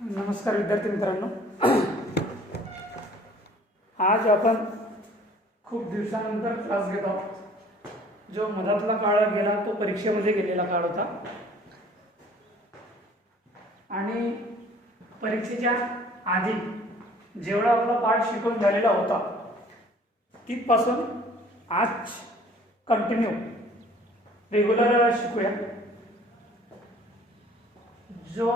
नमस्कार विद्यार्थी मित्रांनो. आज आपण खूप दिवसानंतर क्लास घेत आहोत. जो मधातला काळ गेला तो परीक्षेमध्ये गेलेला काळ होता आणि परीक्षेच्या आधी जेवढा आपला पाठ शिकून झालेला होता तिथपासून आज कंटिन्यू रेग्युलर शिकूया. जो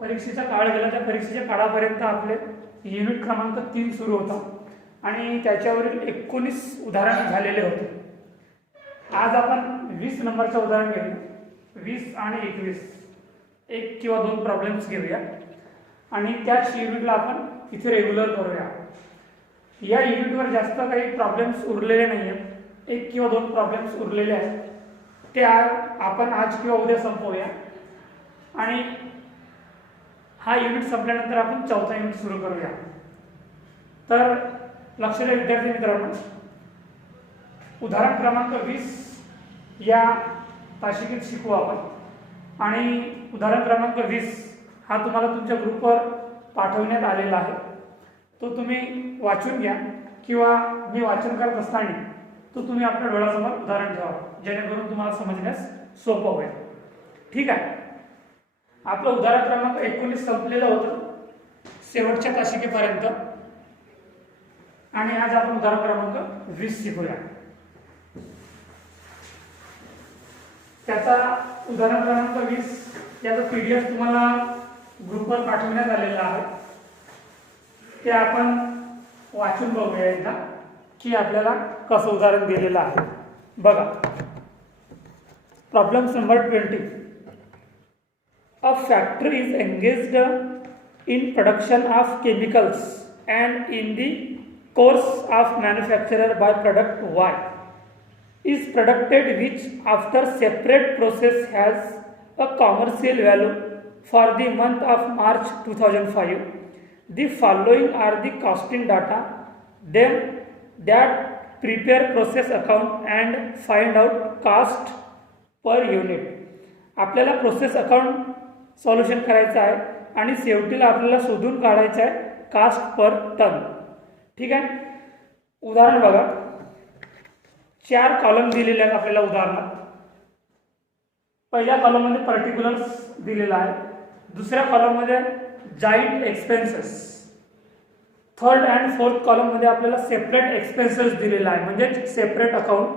परीक्षेचा काळ गेला त्या परीक्षेच्या काळापर्यंत आपले युनिट क्रमांक 3 सुरू होता आणि त्याच्यावरील 19 उदाहरण झालेले होते. आज आपण 20 नंबरचं उदाहरण घेऊ. 20 आणि 21 एक किंवा दोन प्रॉब्लेम्स घेऊया आणि त्याच युनिटला आपण इथे रेग्युलर करूया. या युनिटवर जास्त काही प्रॉब्लेम्स उरलेले नाही आहेत. एक किंवा दोन प्रॉब्लेम्स उरलेले आहेत ते आपण आज किंवा उद्या संपवूया आणि हा युनिट संपल्यानंतर आपण चौथा युनिट सुरू करूया. तर लक्ष द्या विद्यार्थी मित्रांनो, उदाहरण क्रमांक 20 या तासिकेत शिकू आपण आणि उदाहरण क्रमांक 20 हा तुम्हाला तुमच्या ग्रुपवर पाठवण्यात आलेला आहे. तो तुम्ही वाचून घ्या किंवा मी वाचन करत असताना तो तुम्ही आपल्या डोळ्यासमोर उदाहरण ठेवा जेणेकरून तुम्हाला समजण्यास सोपं होईल. ठीक आहे. आपलं उदाहरण क्रमांक 19 संपलेलं होतं शेवटच्या तासिकेपर्यंत आणि आज आपण उदाहरण क्रमांक 20 शिकूया. त्याचा उदाहरण क्रमांक 20 याचा PDF तुम्हाला ग्रुपवर पाठवण्यात आलेला आहे. ते आपण वाचून बघूया एकदा की आपल्याला कसं उदाहरण दिलेलं आहे. बघा, problem number 20. A factory is engaged in production of chemicals and in the course of manufacture by product Y is produced which after separate process has a commercial value for the month of March 2005. The following are the costing data. Then that prepare process account and find out cost per unit. आपल्याला process account solution करायचं आहे आणि शेवटीला आपल्याला शोधून काढायचं आहे caste पर ton. ठीक आहे. उदाहरण बघा, 4 कॉलम दिलेले आहेत आपल्याला उदाहरणात. पहिल्या कॉलममध्ये पर्टिक्युलर्स दिलेला आहे, दुसऱ्या कॉलममध्ये joint expenses, third and fourth कॉलममध्ये आपल्याला सेपरेट एक्सपेन्सेस दिलेला आहे म्हणजे सेपरेट अकाउंट.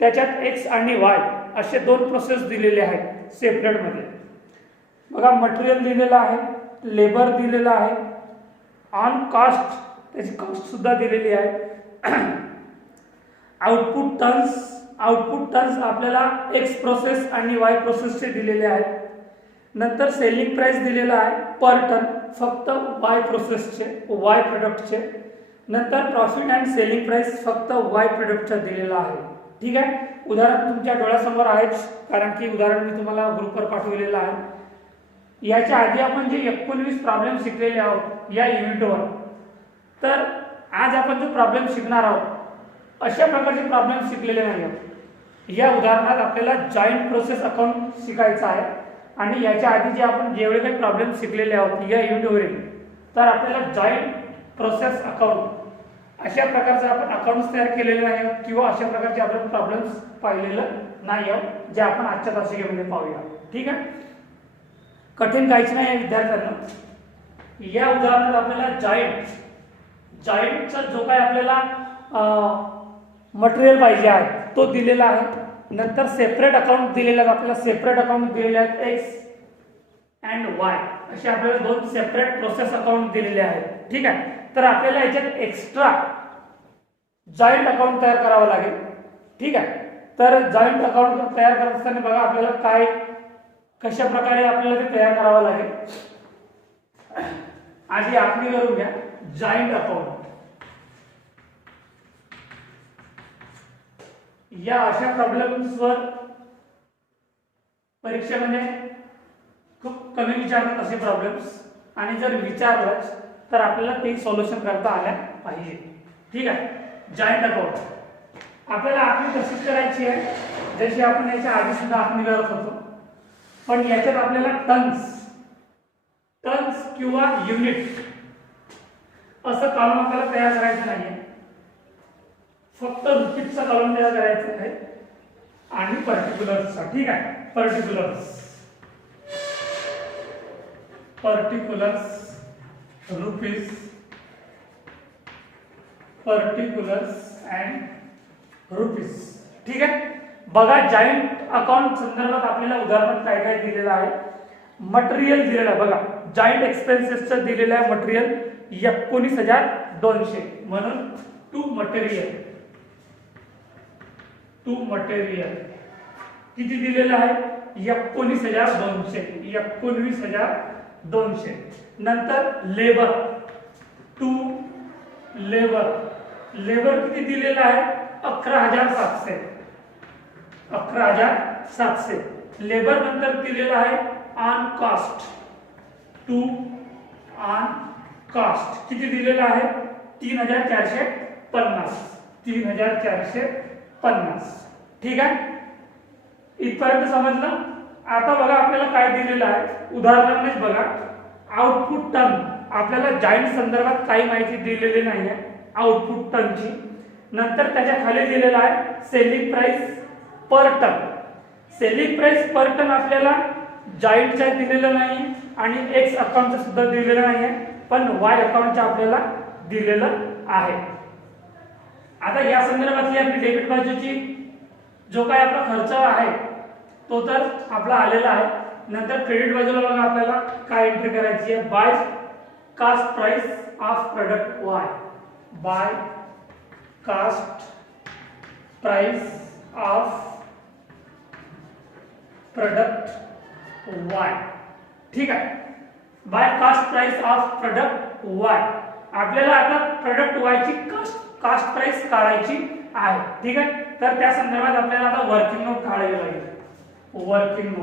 त्याच्यात एक्स आणि वाय असे दोन प्रोसेस दिलेले आहेत सेपरेटमध्ये. बघा, मटेरियल दिलेलं आहे, लेबर दिलेलं आहे, ऑन कॉस्ट त्याची कॉस्ट सुद्धा दिलेली आहे. आउटपुट टन्स आपल्याला एक्स प्रोसेस आणि वाय प्रोसेसचे दिलेले आहेत. नंतर सेलिंग प्राइस दिलेला आहे पर टन फक्त वाय प्रोसेसचे, वाय प्रोडक्टचे. नंतर प्रॉफिट अँड सेलिंग प्राइस फक्त वाय प्रोडक्टचा दिलेला आहे. ठीक आहे. उदाहरण तुमच्या डोळ्यासमोर आहेच कारण की उदाहरण मी तुम्हाला ग्रुपवर पाठवलेलं आहे. याच्या आधी आपण जे 19 प्रॉब्लेम शिकलेले आहोत या युनिटवर, तर आज आपण जो प्रॉब्लेम शिकणार आहोत अशा प्रकारचे प्रॉब्लेम शिकलेले नाही आहोत. या उदाहरणात आपल्याला जॉइंट प्रोसेस अकाउंट शिकायचं आहे आणि याच्या आधी जे आपण जेवढे काही प्रॉब्लेम शिकलेले आहोत या युनिटवरील, तर आपल्याला जॉइंट प्रोसेस अकाउंट अशा प्रकारचे आपण अकाउंट्स तयार केलेले नाही आहोत किंवा अशा प्रकारचे आपण प्रॉब्लेम्स पाहिलेलं नाही आहोत जे आपण आजच्या तासिकेमध्ये पाहूया. ठीक आहे. कठीण काहीच नाही आहे विद्यार्थ्यांना. या उदाहरणात आपल्याला जॉइंटचा जो काय आपल्याला मटेरियल पाहिजे आहे तो दिलेला आहे. नंतर सेपरेट अकाउंट दिलेले आहेत आपल्याला, सेपरेट अकाउंट दिलेले आहेत एक्स अँड वाय असे आपल्याला दोन सेपरेट प्रोसेस अकाउंट दिलेले आहेत. ठीक आहे. तर आपल्याला याच्यात एक्स्ट्रा जॉइंट अकाउंट तयार करावं लागेल. ठीक आहे. तर जॉइंट अकाउंट तयार करत असताना बघा आपल्याला काय कशा प्रकारे आपल्याला ते तयार करावं लागेल. आधी आखणी करून घ्या. जॉइंट अकाउंट या अशा प्रॉब्लेम्सवर परीक्षेमध्ये खूप कमी विचारतात असे प्रॉब्लेम्स आणि जर विचारलंच तर आपल्याला ते सॉल्युशन करता आल्या पाहिजे. ठीक आहे. जॉइंट अकाउंट आपल्याला आखणी तशीच करायची आहे जशी आपण याच्या आधी सुद्धा आखणी करत होतो, पण याच्यात आपल्याला टन्स टन्स किंवा युनिट असं कॉलम आपल्याला तयार करायचं नाहीये, फक्त रुपीजचा कॉलम तयार करायचा आहे आणि पर्टिक्युलर्सचा. ठीक आहे, particulars rupees, particulars and rupees. ठीक आहे. बघा जॉइंट अकाउंट संदर्भात आपल्याला उदाहरणात काय काय दिलेलं आहे. मटेरियल दिलेलं आहे बघा, जॉइंट एक्सपेन्सेसचं दिलेलं आहे मटेरियल 19,200 म्हणून टू मटेरियल किती दिलेलं आहे 19,200. नंतर लेबर किती दिलेलं आहे 11,700. लेबर नंतर दिलेलं आहे ऑन कास्ट किती दिलेलं आहे 3,450. ठीक आहे, इथपर्यंत समजलं. आता बघा आपल्याला काय दिलेलं आहे उदाहरणानेच बघा. आउटपुट टन, आपल्याला जॉइंट संदर्भात काही माहिती दिलेली नाही आहे आउटपुट टनची. नंतर त्याच्या खाली दिलेला आहे सेलिंग प्राइस पर टन. सेलिंग प्राइस पर टन आपल्याला जॉइंटच्या दिलेलं नाही आणि एक्स अकाउंटचं सुद्धा दिलेलं नाही आहे, पण वाय अकाउंटच्या आपल्याला दिलेलं आहे. आता या संदर्भातली आपली डेबिट बाजूची जो काय आपला खर्च आहे तो तर आपला आलेला आहे. नंतर क्रेडिट बाजूला बघा आपल्याला काय एंट्री करायची आहे. By cost price of product Y, by cost price of product Y. ठीक आहे, by cost price of product Y. आपल्याला आता प्रोडक्ट वाय ची कास्ट प्राइस काढायची आहे. ठीक आहे, तर त्या संदर्भात आपल्याला आता वर्किंग नोट काढावी लागेल. वर्किंग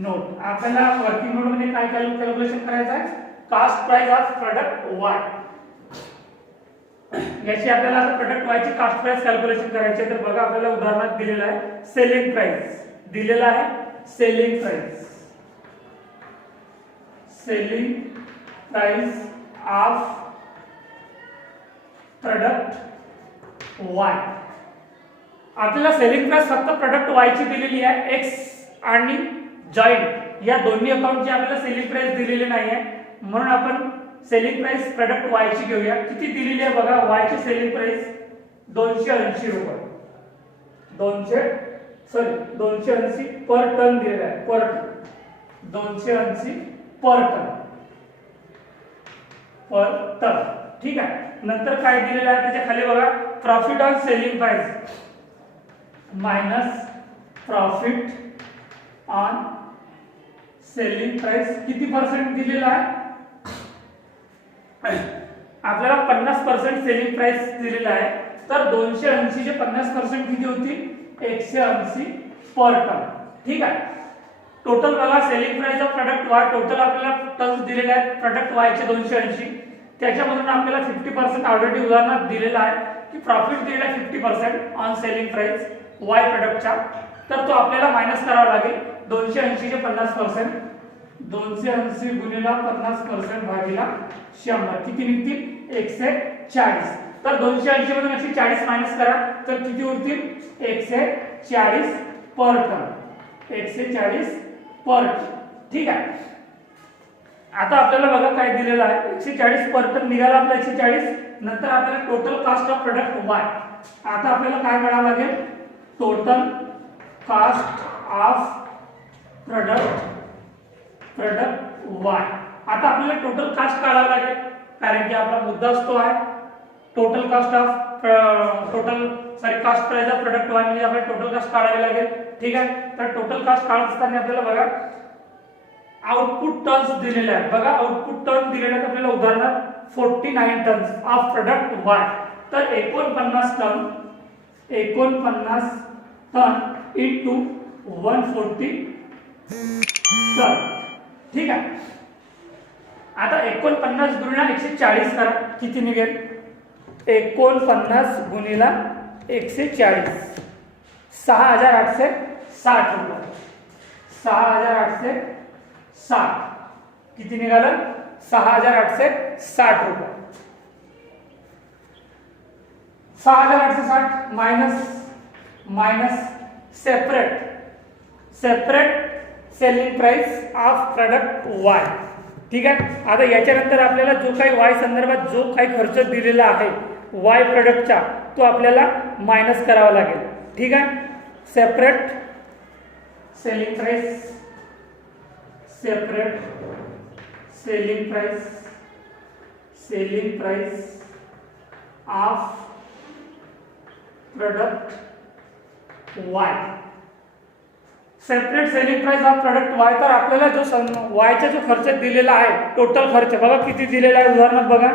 नोट आपल्याला वर्किंग नोट मध्ये काय कॅल्क्युलेशन करायचं आहे caste price of product Y. याची आपल्याला आता प्रोडक्ट वाय ची कास्ट प्राइस कॅल्क्युलेशन करायची आहे. तर बघा आपल्याला उदाहरणात दिलेलं आहे सेलिंग प्राइस दिलेला आहे. Selling price of product Y. आपल्याला सेलिंग प्राइस फक्त प्रोडक्ट वाय ची दिलेली आहे. एक्स आणि जॉइंट या दोन्ही अकाउंटची आपल्याला सेलिंग प्राइस दिलेली नाही आहे, म्हणून आपण सेलिंग प्राइस प्रोडक्ट वाय ची घेऊया. किती दिलेली आहे बघा, वाय ची सेलिंग प्राइस 280 रुपये. 280 पर टन दिलेला आहे. 280 पर टन. ठीक आहे, नंतर काय दिलेलं आहे त्याच्या खाली बघा profit on selling price minus profit on selling price. किती पर्सेंट दिलेला आहे आपल्याला 50% सेलिंग प्राइस दिलेला आहे. तर 280 चे 50% किती होती 180 पर टन. ठीक आहे, टोटल बघा selling price of product Y total आपल्याला टन्स दिलेले आहेत प्रोडक्ट वाय चे 280. त्याच्यामधून आपल्याला 50% ऑलरेडी उदाहरणात दिलेला आहे की प्रॉफिट दिलेला आहे 50% ऑन सेलिंग प्राइस वाय प्रोडक्टचा. तर तो आपल्याला मायनस करावा लागेल 280 चे 50%. 280 गुणिले 50% भागिले 100 किती निघतील 140. तर 280 मधून 140 मायनस करा तर किती उरतील 140 पर टन. 140 पर टन. ठीक आहे, आता आपल्याला बघा काय दिलेलं आहे 140 पर टन निघाला आपला 140. नंतर आपल्याला total caste of product Y. आता आपल्याला काय मिळावं लागेल total caste of product Y. आता आपल्याला टोटल कास्ट काढावं लागेल कारण की आपला मुद्दाच तो आहे total caste price of product Y म्हणजे आपल्याला टोटल कास्ट काढावी लागेल. ठीक आहे, तर टोटल कास्ट काढत असताना आपल्याला बघा आउटपुट टन्स दिलेले आहेत. बघा आउटपुट टन दिलेले आहेत आपल्याला उदाहरणात 49 टन्स ऑफ प्रोडक्ट वाय. तर 49 टन इंटू 140 टन. ठीक आहे, आता 49 गुणिले 140 करा किती निघेल 49 गुणिले 140 6,860 रुपये. 6,860 किती निघालं 6,860 रुपये. 6,860 minus separate selling price of product Y. ठीक आहे. आता याच्यानंतर आपल्याला जो काही वाय संदर्भात जो काही खर्च दिलेला आहे वाय प्रोडक्टचा तो आपल्याला मायनस करावा लागेल. ठीक आहे. Separate selling price of product Y. Separate selling price of product Y. तर आपल्याला जो वायचा जो खर्च दिलेला आहे टोटल खर्च बघा किती दिलेला आहे. उदाहरणार्थ बघा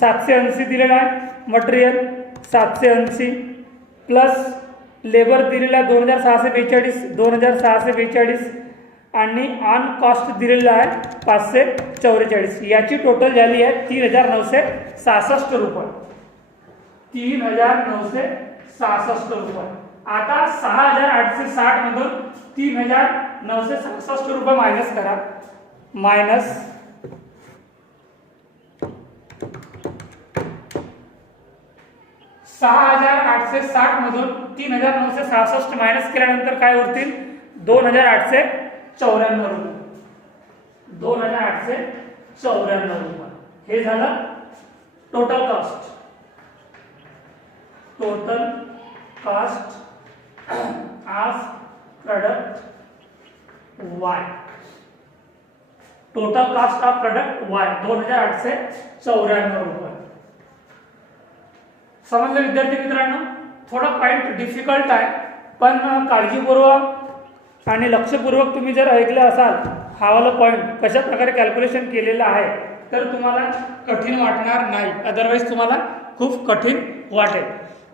780 दिलेला आहे. मटेरियल 780 प्लस लेबर दिलेला आहे 2,642 आणि ऑन कॉस्ट दिलेला आहे 544. याची टोटल झाली आहे 3,966 रुपये. 3,966 रुपये. आता 6,860 मधून 3,966 रुपये मायनस करा. मायनस 6,860 मधून 3,966 मायनस केल्यानंतर काय उरतील 2,894 रुपये. 2,894 रुपये. हे झालं total cost of product Y. Total cost of product Y 2,894 रुपये. समजलं विद्यार्थी मित्रांनो. थोडा पॉइंट डिफिकल्ट आहे पण काळजीपूर्वक आणि लक्षपूर्वक तुम्ही जर ऐकलं असाल हा वाला पॉइंट कशा प्रकारे कॅल्क्युलेशन केलेला आहे तर तुम्हाला कठीण वाटणार नाही. अदरवाईज तुम्हाला खूप कठीण वाटेल.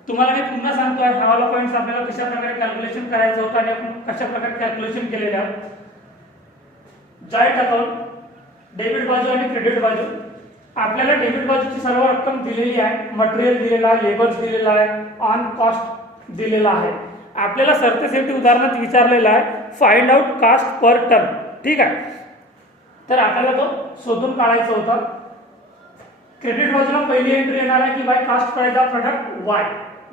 तुम्हाला मी पुन्हा सांगतो आहे हा वाला पॉइंट आपल्याला कशा प्रकारे कॅल्क्युलेशन करायचं होतं आणि आपण कशा प्रकारे कॅल्क्युलेशन केलेलं आहे. जॉईंट अकाउंट डेबिट बाजू आणि क्रेडिट बाजू. आपल्याला डेबिट बाजूची सर्व रक्कम दिलेली आहे. मटेरियल दिलेला आहे, लेबर्स दिलेला आहे, ऑन कॉस्ट दिलेला आहे. आपल्याला सरतेसेटी उदाहरणात विचारलेला आहे find out cost per ton. ठीक आहे. तर आपल्याला तो शोधून काढायचा होता. क्रेडिट बाजूला पहिली एंट्री येणार आहे की by cost price of product Y.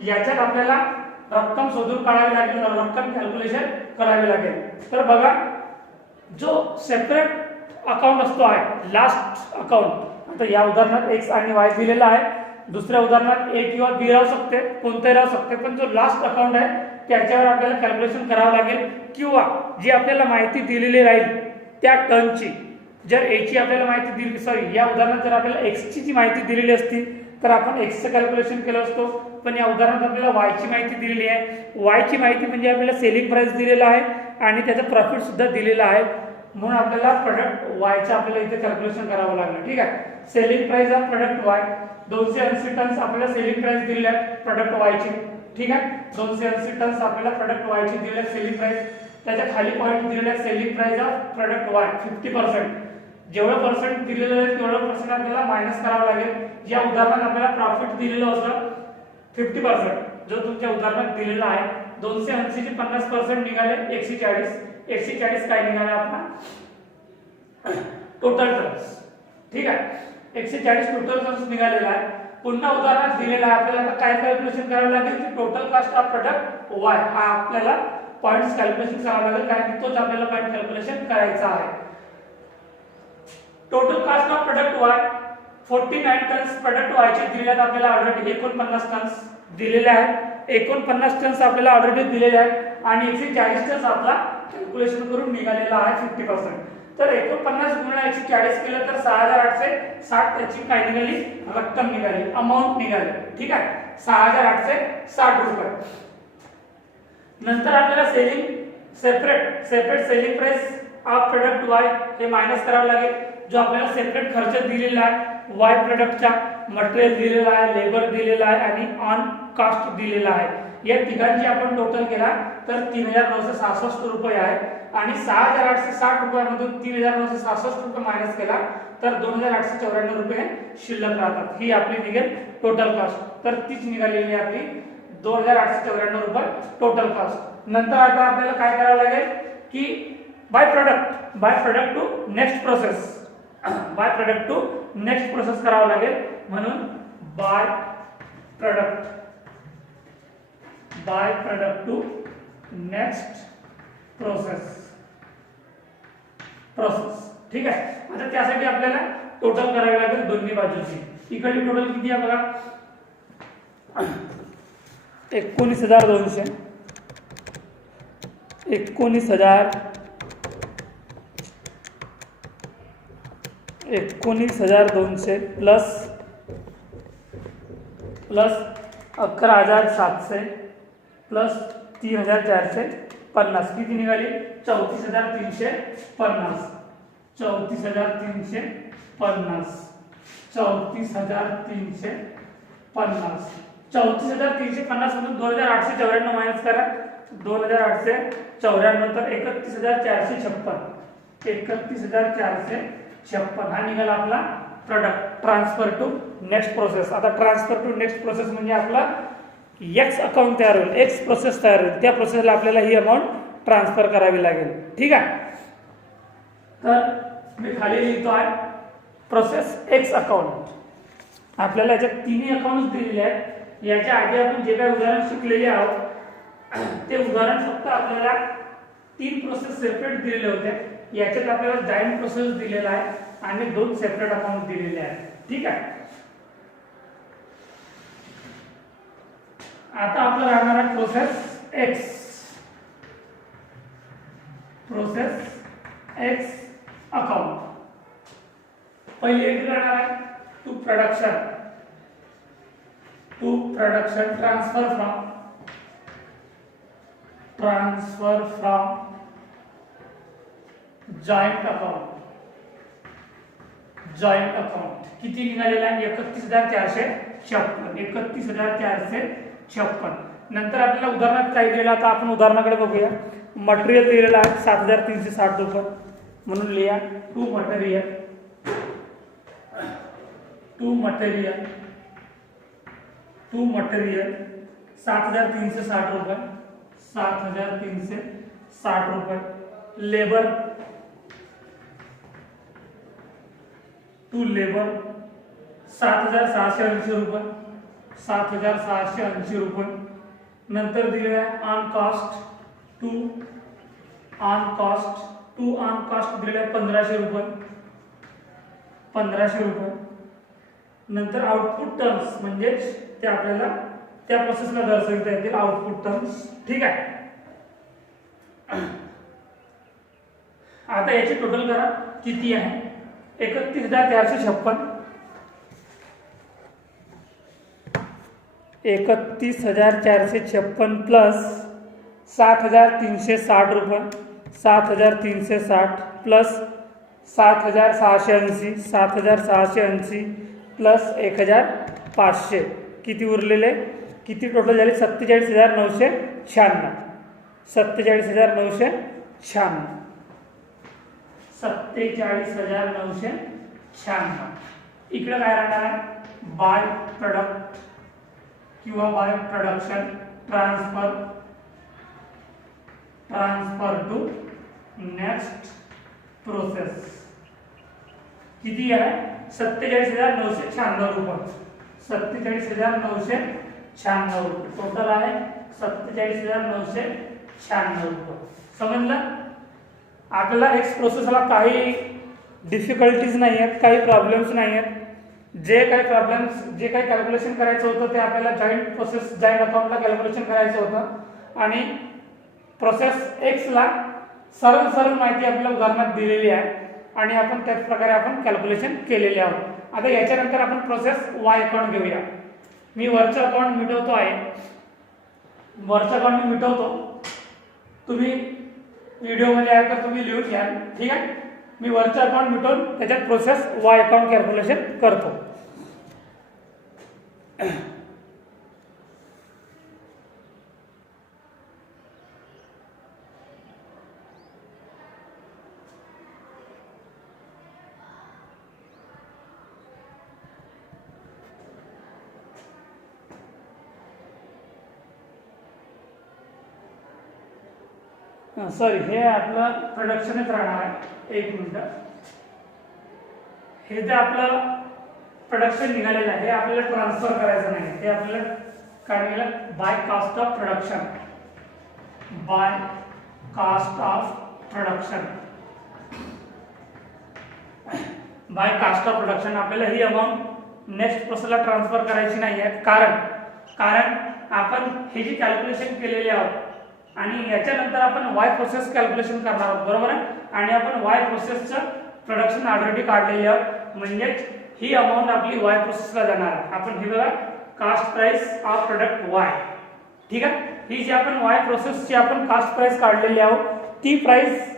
याच्यात आपल्याला रक्कम शोधून काढावी लागेल, रक्कम कॅल्क्युलेशन करावी लागेल. तर बघा जो सेपरेट अकाउंट असतो आहे लास्ट अकाउंट. आता या उदाहरणात एक्स आणि वाय दिलेला आहे. दुसऱ्या उदाहरणात ए किंवा बी राहू शकते, कोणतेही राहू शकते. पण जो लास्ट अकाउंट आहे त्याच्यावर आपल्याला कॅल्क्युलेशन करावं लागेल किंवा जी आपल्याला माहिती दिलेली राहील त्या टनची. जर एची आपल्याला माहिती दिली या उदाहरणात जर आपल्याला एक्सची जी माहिती दिलेली असती तर आपण एक्सचं कॅल्क्युलेशन केलं असतो. पण या उदाहरणात आपल्याला वायची माहिती दिलेली आहे. वायची माहिती म्हणजे आपल्याला सेलिंग प्राइस दिलेला आहे आणि त्याचं प्रॉफिट सुद्धा दिलेलं आहे. म्हणून आपल्याला प्रोडक्ट वायचं आपल्याला इथे कॅल्क्युलेशन करावं लागलं. ठीक आहे. Selling price of product Y 280 tons आपल्याला सेलिंग प्राइस दिलेली आहे प्रोडक्ट वायची. ठीक आहे. 280 टन्स आपल्याला प्रोडक्ट वायची दिलेली आहे सेलिंग प्राइस. त्याच्या खाली पॉईंट दिलेला आहे selling price of product Y 50%. जेवढं पर्सेंट दिलेलं आहे तेवढं पर्सेंट आपल्याला मायनस करावं लागेल. या उदाहरणात आपल्याला प्रॉफिट दिलेलं होतं 50%. जो तुमच्या उदाहरणात दिलेला आहे 280 चे 50% निघाले 140. 140 काय निघाले आपला टोटल टर्म्स. ठीक आहे. 140 टोटल टर्म्स निघालेला आहे. पुन्हा उदाहरणात दिलेला आहे आपल्याला काय कॅल्क्युलेशन करावं लागेल की total cost of product Y हा आपल्याला पॉइंट्स कॅल्क्युलेशन करावं लागेल कारण तोच आपल्याला पॉइंट कॅल्क्युलेशन करायचा आहे. Total cost of product Y 49 tons product वायचे दिलेले आहेत आपल्याला ऑलरेडी. 49 टन्स दिलेले आहेत. 49 टन्स आपल्याला ऑलरेडी दिलेले आहेत आणि 140 टन्स आपला कॅल्क्युलेशन करून निघालेला आहे 50%. तर 49 गुणिले 140 केलं तर 6,860 त्याची काय निघाली रक्कम निघाली, अमाऊंट निघाली. ठीक आहे. 6,860 रुपये. नंतर आपल्याला separate selling price of product Y हे मायनस करावं लागेल. जो आपल्याला सेपरेट खर्च दिलेला आहे वाय प्रोडक्टचा, मटेरियल दिलेला आहे, लेबर दिलेला आहे आणि ऑन कॉस्ट दिलेला आहे. या तिघांची आपण टोटल केला तर 3,966 रुपये आहे आणि 6,860 रुपयामधून 3,966 रुपये मायनस केला तर 2,894 रुपये शिल्लक राहतात. ही आपली निघेल टोटल कॉस्ट. तर तीच निघालेली आपली 2,894 रुपये टोटल कॉस्ट. नंतर आता आपल्याला काय करावं लागेल की by product to next process, by product to next process करावं लागेल, म्हणून by product to next process. ठीक आहे. आता त्यासाठी आपल्याला टोटल करावी लागेल दोन्ही बाजूची. इकडे टोटल किती आहे बघा, 19,200 प्लस 11,700 प्लस 3,450 किती निघाली, 34,350. 34,350 मधून 2,894 मायनस करा. 2,894 तर 31,456 हा निघाला आपला product. Transfer to next process. आता ट्रान्सफर टू नेक्स्ट प्रोसेस म्हणजे आपला एक्स अकाउंट तयार होईल, एक्स प्रोसेस तयार होईल, त्या प्रोसेसला आपल्याला ही अमाऊंट ट्रान्सफर करावी लागेल. ठीक आहे. तर मी खाली लिहितो आहे प्रोसेस एक्स अकाउंट. आपल्याला याच्यात तिन्ही अकाउंट दिलेले आहेत. याच्या आधी आपण जे काही उदाहरण शिकलेले आहोत ते उदाहरण फक्त आपल्याला 3 प्रोसेस सेपरेट दिलेले होते. याच्यात आपल्याला जॉइंट प्रोसेस दिलेला आहे आणि 2 सेपरेट अकाउंट दिलेले आहेत. ठीक आहे. आता आपलं राहणार आहे प्रोसेस एक्स अकाउंट. पहिली एंट्री राहणार आहे to production transfer from joint account. किती निघालेला आहे, 31,456. नंतर आपल्याला उदाहरणात काय दिलेलं, आता आपण उदाहरणाकडे बघूया. मटेरियल दिलेलं आहे 7,360 रुपये, म्हणून लिहा टू मटेरियल 7,360 रुपये. 7,360 रुपये. लेबर 7,680 रुपये. 7,680 रुपये. नंतर दिलेलं आहे ऑन कॉस्ट दिलेलं आहे 1,500 रुपये. 1,500 रुपये. नंतर आउटपुट टर्म्स म्हणजे ते आपल्याला त्या प्रोसेसला दर्शवता येतील आउटपुट टर्म्स. ठीक आहे. आता याची टोटल करा किती आहे, 31,456. 31,456 प्लस 7,360 रुपये. 7,360 प्लस 7,680 प्लस 1,500 किती उरलेले, किती टोटल झाले, 47,996. 47,996. इकडे काय राहणार आहे, बाय प्रोडक्ट किंवा by production transfer to next process. किती आहे, 47,996 रुपये. 47,996 रुपये टोटल आहे. 47,996 रुपये. समजलं. आपल्याला एक्स प्रोसेसला काही डिफिकल्टीज नाही आहेत, काही प्रॉब्लेम्स नाही आहेत. जे काही कॅल्क्युलेशन करायचं होतं ते आपल्याला जॉईंट अकाउंटला कॅल्क्युलेशन करायचं होतं आणि प्रोसेस एक्सला सरळ माहिती आपल्या उदाहरणात दिलेली आहे आणि आपण त्याच प्रकारे आपण कॅल्क्युलेशन केलेले आहोत. आता याच्यानंतर आपण प्रोसेस वाय अकाउंट घेऊया. मी वरचं अकाउंट मिटवतो. तुम्ही व्हिडिओमध्ये आहे तर तुम्ही लिहून घ्या. ठीक आहे. मी वरचं अकाउंट मिटवून त्याच्यात प्रोसेस वाय अकाउंट कॅल्क्युलेशन करतो. सॉरी, हे आपलं प्रोडक्शनच राहणार आहे. एक मिनिट. हे जे आपलं प्रोडक्शन निघालेलं आहे हे आपल्याला ट्रान्सफर करायचं नाही. हे आपल्याला काय निघालं, by cost of production. By cost of production. By cost of production आपल्याला ही अमाऊंट नेक्स्ट प्रोसेसला ट्रान्सफर करायची नाही आहे. कारण आपण हे जी कॅल्क्युलेशन केलेली आहोत आणि याच्यानंतर आपण वाय प्रोसेस कॅल्क्युलेशन करणार आहोत, बरोबर आहे. आणि आपण वाय प्रोसेसचं प्रोडक्शन ऑलरेडी काढलेली आहोत, म्हणजे ही अमाऊंट आपली वाय प्रोसेसला जाणार आहे. आपण हे बघा, caste price of product Y. ठीक आहे. ही जी आपण वाय प्रोसेसची आपण कास्ट प्राइस काढलेली आहोत ही प्राइस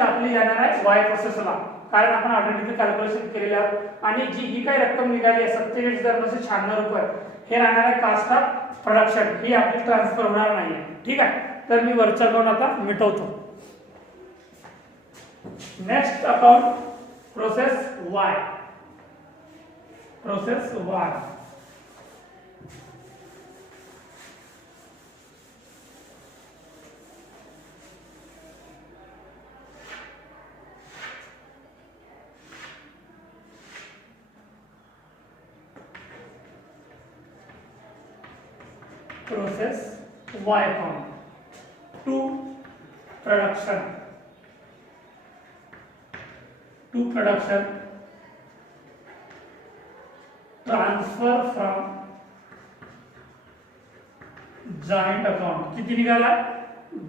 आपली जाणार आहे वाय प्रोसेसला, कारण आपण ऑलरेडी कॅल्क्युलेशन केलेले आहोत. आणि जी ही काही रक्कम निघाली आहे 47,996 रुपये हे राहणार आहे कास्ट ऑफ प्रोडक्शन. ही आपली ट्रान्सफर होणार नाही आहे. ठीक आहे. तर मी वरचा अकाउंट आता मिटवतो. Next account process Y. Process Y. Process Y account to production. To production transfer from joint account. किती निघाला,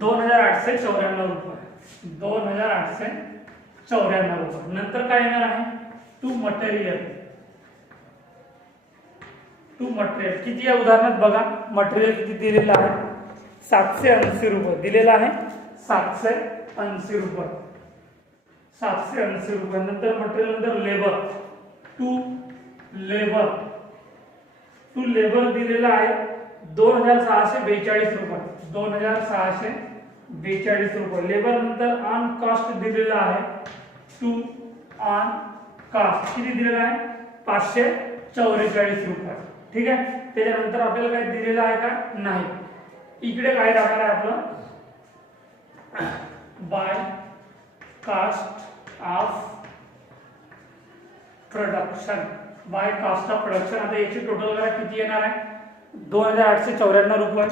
2,894 रुपये. 2,894 रुपये. नंतर काय येणार आहे, टू मटेरियल. टू मटेरियल किती या उदाहरणात बघा, मटेरियल किती दिलेलं आहे, 780 रुपये दिलेलं आहे. 780 रुपये. 780 रुपये. नंतर मटेरियल, नंतर लेबर. टू लेबर दिलेला आहे 2,642 रुपये. 2,642 रुपये. लेबर नंतर ऑन कॉस्ट दिलेला आहे. टू ऑन कास्ट किती दिलेला आहे, 544 रुपये. ठीक आहे. त्याच्यानंतर आपल्याला काय दिलेलं आहे का, नाही. इकडे काय राहणार आहे आपलं, by cost of production. By cost of production. आता याची टोटल करा किती येणार आहे, 2,894 रुपये.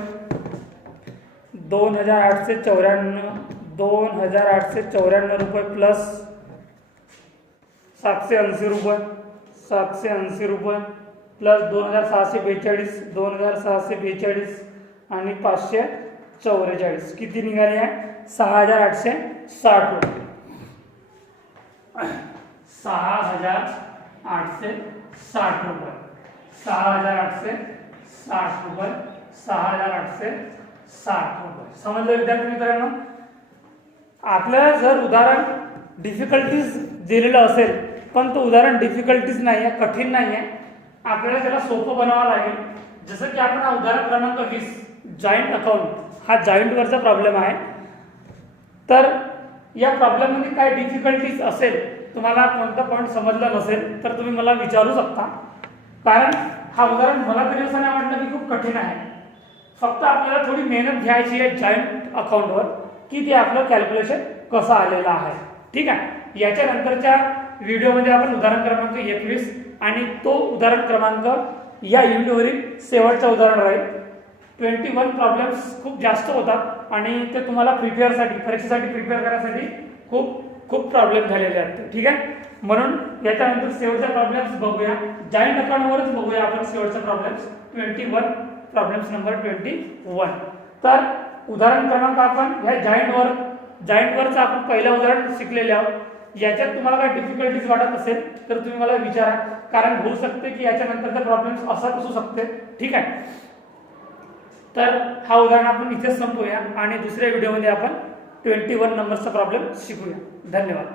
2,894 रुपये प्लस 780 रुपये. 780 रुपये प्लस 2,642 आणि 544 किती निघाले आहे, 6,860 रुपये. 6,860 रुपये. 6,860 रुपये. 6,860 रुपये. समजलं विद्यार्थी मित्रांनो. आपल्याला जर उदाहरण डिफिकल्टीज दिलेलं असेल पण तो उदाहरण डिफिकल्टीज नाही आहे, कठीण नाही आहे, आपल्याला त्याला सोपं बनावं लागेल. जसं की आपण हा उदाहरण क्रमांक 20 जॉईंट अकाउंट, हा जॉईंटवरचा प्रॉब्लेम आहे. तर या प्रॉब्लेममध्ये काय डिफिकल्टीज असेल, तुम्हाला कोणता पॉईंट समजला नसेल तर तुम्ही मला विचारू शकता. कारण हा उदाहरण मला तरी असं नाही वाटलं की खूप कठीण आहे. फक्त आपल्याला थोडी मेहनत घ्यायची आहे जॉईंट अकाउंटवर की ते आपलं कॅल्क्युलेशन कसं आलेलं आहे. ठीक आहे. याच्यानंतरच्या व्हिडिओमध्ये आपण उदाहरण क्रमांक 21 आणि तो उदाहरण क्रमांक या युनिटवरील शेवटचं उदाहरण राहील. 21 प्रॉब्लेम्स खूप जास्त होतात आणि ते तुम्हाला परीक्षेसाठी प्रिपेअर करण्यासाठी खूप प्रॉब्लेम झालेले आहेत. ठीक आहे. म्हणून याच्यानंतर शेवटच्या प्रॉब्लेम्स बघूया, जॉईंट अकाउंटवरच बघूया आपण शेवटचा प्रॉब्लेम्स 21, प्रॉब्लेम्स नंबर 21. तर उदाहरण क्रमांक आपण ह्या जॉईंटवरचं आपण पहिलं उदाहरण शिकलेले आहोत. याच्यात तुम्हाला काय डिफिकल्टीज वाटत असेल तर तुम्ही मला विचारा, कारण होऊ शकते की याच्यानंतरचा प्रॉब्लेम्स असाच असू शकते. ठीक आहे. तर हा उदाहरण आपण इथेच संपवूया आणि दुसऱ्या व्हिडिओमध्ये आपण 21 नंबरचा प्रॉब्लेम शिकूया. धन्यवाद.